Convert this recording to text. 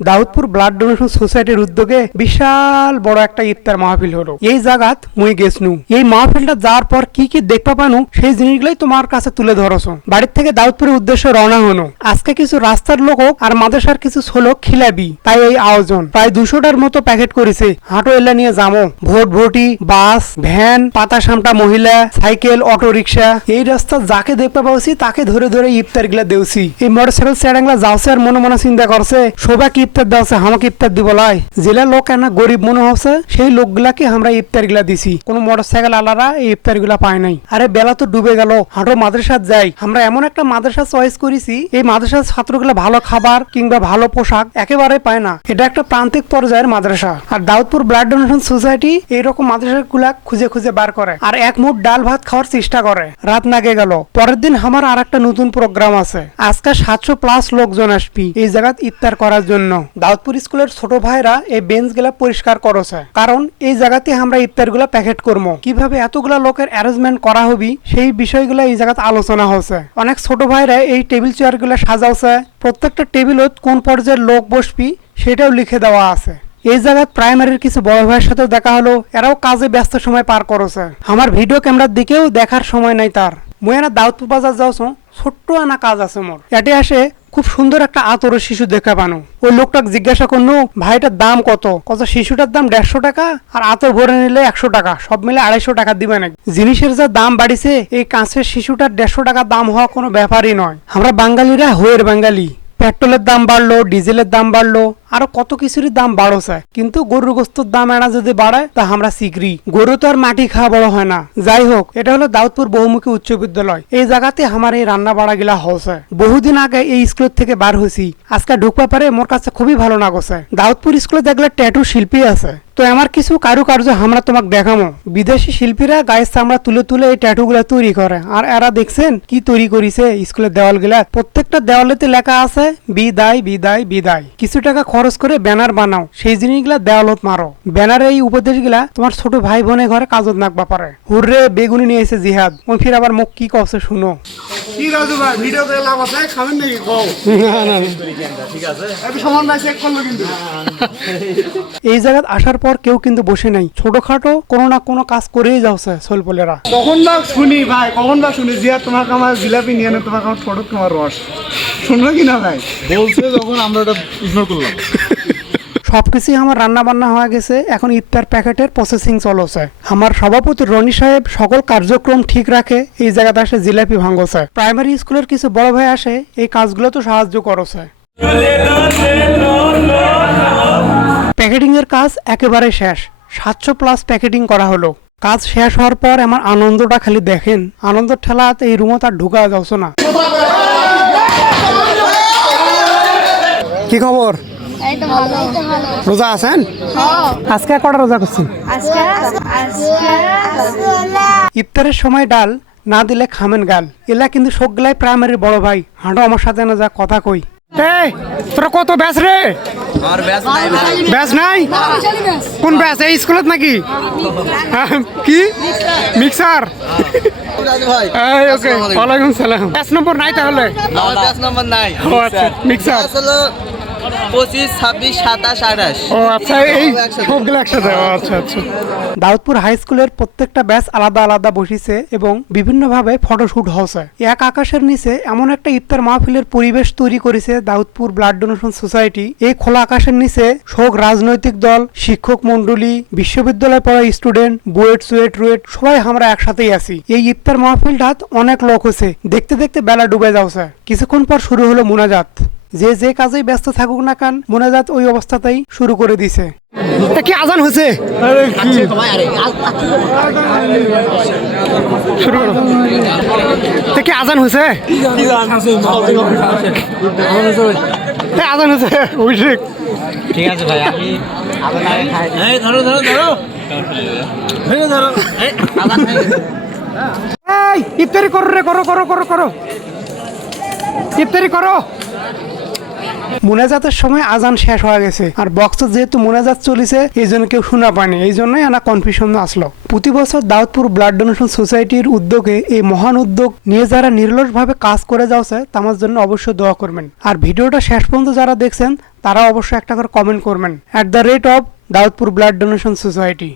Daudpur blood donation সোসাইটির উদ্যোগে বিশাল বড় একটা ইফতার মাহফিল হলো। এই জায়গাত মুই গেছনু। এই মাহফিলটা যাওয়ার পর কি কি দেখতে পানু, সেই জিনিসগুলোই তোমার কাছে তুলে ধরছো বাড়ির থেকে দাউদপুরের উদ্দেশ্যে রওনা হনো। আজকে কিছু রাস্তার লোক আর মাদ্রাসার কিছু ছোলক খিলাবি। তাই এই আয়োজন। প্রায় দুশোটার মতো প্যাকেট করেছে। হাঁটো এলা নিয়ে যাব ভোট ভোটি বাস, ভ্যান, পাতা সামটা মহিলা, সাইকেল অটো রিক্সা এই রাস্তা যাকে দেখতে পাচ্ছি তাকে ধরে ধরে ইফতারগুলা দেউছি। এই মোটরসাইকেল স্যাডাংলা যাওছে আর মনে মনে চিন্তা করছে সবাইকে ইফতার দেওয়া আমাকে ইফতার দিব লাই। জেলা লোক এনা গরিব মনে হচ্ছে, সেই লোকগুলাকে আমরা ইফতারগুলা দিছি। কোনো মোটরসাইকেল আলারা এই ইফতারগুলা পায় নাই। আরে বেলা তো ডুবে গেল, হাঁটো মাদ্রাসাত যাই। আমরা এমন একটা মাদ্রাসা চয়েস করেছি, এই মাদ্রাসার ছাত্রগুলা ভালো খাবার কিংবা ভালো পোশাক একেবারে পায় না। এটা একটা প্রান্তিক পর্যায়ের মাদ্রাসা। আর দাউদপুর ব্লাড ডোনেশন সোসাইটি এইরকম মাদ্রাসা গুলা খুঁজে খুঁজে বার করে। আর এক মুঠ ডাল ভাত খাওয়ার চেষ্টা করে। রাত নাগে গেল। পরের দিন আমার আর একটা নতুন প্রোগ্রাম আছে। আজকে সাতশো প্লাস লোকজন আসবি এই জায়গাত ইফতার করার জন্য। দাউদপুর স্কুলের ছোট ভাইরা এই বেঞ্চগুলা পরিষ্কার করছে। কারণ এই জায়গাতে আমরা ইফতারগুলা প্যাকেট করব কীভাবে এতগুলা লোকের অ্যারেঞ্জমেন্ট করা হবি, সেই বিষয়গুলো এই জায়গাতে আলোচনা হচ্ছে অনেক ছোট ভাইরা এই টেবিল চেয়ারগুলা সাজাওছে প্রত্যেকটা টেবিলত কোন পর্যায়ের লোক বসবি, সেটাও লিখে দেওয়া আছে। এই জায়গায় প্রাইমারির কিছু বড় ভাইয়ের সাথে দেখা হলো। এরাও কাজে ব্যস্ত সময় পার করেছে। আমার ভিডিও ক্যামেরার দিকেও দেখার সময় নাই তার। মুয়ানা দাউদপুর বাজার যাওছ ছোট্ট আনা কাজ আছে মোর। এটে আসে খুব সুন্দর একটা আতর শিশু দেখা পানো ওই লোকটাকে জিজ্ঞাসা করল ভাইটার দাম কত? কত শিশুটার দাম দেড়শো টাকা আর আতর ভরে নিলে একশো টাকা, সব মিলে আড়াইশো টাকা দিবে নাকি? জিনিসের যা দাম বাড়িছে, এই কাঁচের শিশুটার দেড়শো টাকা দাম হওয়া কোনো ব্যাপারই নয়। আমরা বাঙালিরা হয়ের বাঙালি। পেট্রোলের দাম বাড়লো, ডিজেলের দাম বাড়লো আরও কত কিছুরই দাম বাড়ছে। কিন্তু গরুর গোস্তর দাম এনা যদি বাড়ায়, তা আমরা শিগরি গরু তো আর মাটি খাওয়া বড় হয় না। যাই হোক, এটা হলো দাউদপুর বহুমুখী উচ্চ বিদ্যালয়। এই জায়গাতে আমার এই রান্না বাড়া গিলা হচ্ছে বহুদিন আগে এই স্কুল থেকে বার হয়েছি। আজকে ঢুকবা পারে মোর কাছে খুবই ভালো লাগছে। দাউদপুর স্কুলে দেখলে ট্যাটু শিল্পী আছে। তো আমার কিছু কারুকার্য আমরা তোমাকে দেখামো। বিদেশি শিল্পীরা গায়ের চামড়া তুলে তুলে এই ট্যাটু গুলা তৈরি করে। আর এরা দেখছেন কি তৈরি করিছে স্কুলের দেওয়ালগুলা প্রত্যেকটা দেওয়ালেতে লেখা আছে, বিদায় বিদায় বিদায়। কিছু টাকা খরচ করে ব্যানার বানাও। সেই জিনিসগুলা দেওয়ালত মারো। ব্যানারে এই উপদেশগুলা তোমার ছোট ভাই বোনের ঘরে কাজত নাকবা পারে। হুররে বেগুনি নিয়ে এসে জিহাদ। ওই ফির আবার মুখ কি কছে শুনো। কি রাজু ভাই ভিডিও করে লাভ আছে? খাবেন নাকি? কও। না না একটু সমান ভাই চেক করল কিন্তু। এই জায়গায় আসার পর কেউ কিন্তু বসে নাই। ছোটখাটো কোনো না কোনো কাজ করেই যাচ্ছে সোলপলেরা। কখন না শুনি ভাই কখন না শুনি? জিয়া তোমাকে আমার জিলাপি নিয়ে নে তোমাকে আমার ছোট তোমার রস। শুনবে কি না ভাই? বলছে যখন আমরা ওটা ইগনোর করলাম। সবকিছুই আমার রান্না বান্না হয়ে গেছে এখন ইফতার প্যাকেটের প্রসেসিং চলছে। আমার সভাপতি রনি সাহেব সকল কার্যক্রম ঠিক রাখে এই জায়গাতে আসে জিলাপি ভাঙছে। প্রাইমারি স্কুলের কিছু বড় ভাই আসে এই কাজগুলো তো সাহায্য করছে। প্যাকেটিং এর কাজ একেবারে শেষ। সাতশো প্লাস প্যাকেটিং করা হলো। কাজ শেষ হওয়ার পর আমার আনন্দটা খালি দেখেন আনন্দ ঠেলাতে এই রুমে তার ঢুকা যাচ্ছে না। কি খবর? এই তো ভালো। রোজা আছেন? আজকে কটা রোজা করছেন? আজকে আজকে ইফতারের সময় ডাল না দিলে খামেন গাল। এলা কিন্তু সবগুলাই প্রাইমারির বড় ভাই। হাঁটো আমার সাথে না যা কথা কই। এই তোরা কত ব্যাস রে? ব্যাস নাই কোন ব্যাস? এই স্কুলত নাকি? হ্যাঁ, কি? মিক্সার? ওকে। ওয়ালাইকুম সালাম। ব্যাস নম্বর নাই তাহলে? আমার ব্যাচ নাম্বার নাই। আচ্ছা মিক্সার। পঁচিশ ছাব্বিশ সাতাশ আঠাশ। ও আচ্ছা এই সবগুলো একসাথে ও আচ্ছা আচ্ছা। দাউদপুর হাই স্কুলের প্রত্যেকটা ব্যাচ আলাদা আলাদা বসিছে এবং বিভিন্নভাবে ফটোশুট হচ্ছে। এক আকাশের নিচে এমন একটা ইফতার মাহফিলের পরিবেশ তৈরি করেছে দাউদপুর ব্লাড ডোনেশন সোসাইটি। এই খোলা আকাশের নিচে শোক রাজনৈতিক দল শিক্ষক মন্ডলী বিশ্ববিদ্যালয় পড়া স্টুডেন্ট বুয়েট সুয়েট রুয়েট সবাই আমরা একসাথেই আছি। এই ইফতার মাহফিলটাত অনেক লোক হয়েছে দেখতে দেখতে বেলা ডুবে যাচ্ছে। কিছুক্ষণ পর শুরু হলো মুনাজাত। যে যে কাজেই ব্যস্ত থাকুক না কান মোনাজাত ওই অবস্থাতেই শুরু করে দিছে। কি আজান হয়েছে? শুরু করো। কি আজান হয়েছে? আজান হয়েছে। অভিষেক। ঠিক আছে ভাই আমি ধরো ধরো ধরো। ধরো ধরো। এই, আবার খাই। এই ইফতারি করো রে করো করো করো করো। ইফতারি করো। মোনাজাতের সময় আজান শেষ হয়ে গেছে। আর বক্স যেহেতু মোনাজাত চলিছে, এই জন্য কেউ শোনা পায়নি। এই জন্যই আনা কনফিউশন আসলো। প্রতি বছর দাউদপুর ব্লাড ডোনেশন সোসাইটির উদ্যোগে এই মহান উদ্যোগ নিয়ে যারা নির্লসভাবে কাজ করে যাচ্ছে তার জন্য অবশ্যই দোয়া করবেন। আর ভিডিওটা শেষ পর্যন্ত যারা দেখছেন তারা অবশ্যই একটা করে কমেন্ট করবেন। At the rate of Daudpur blood donation society.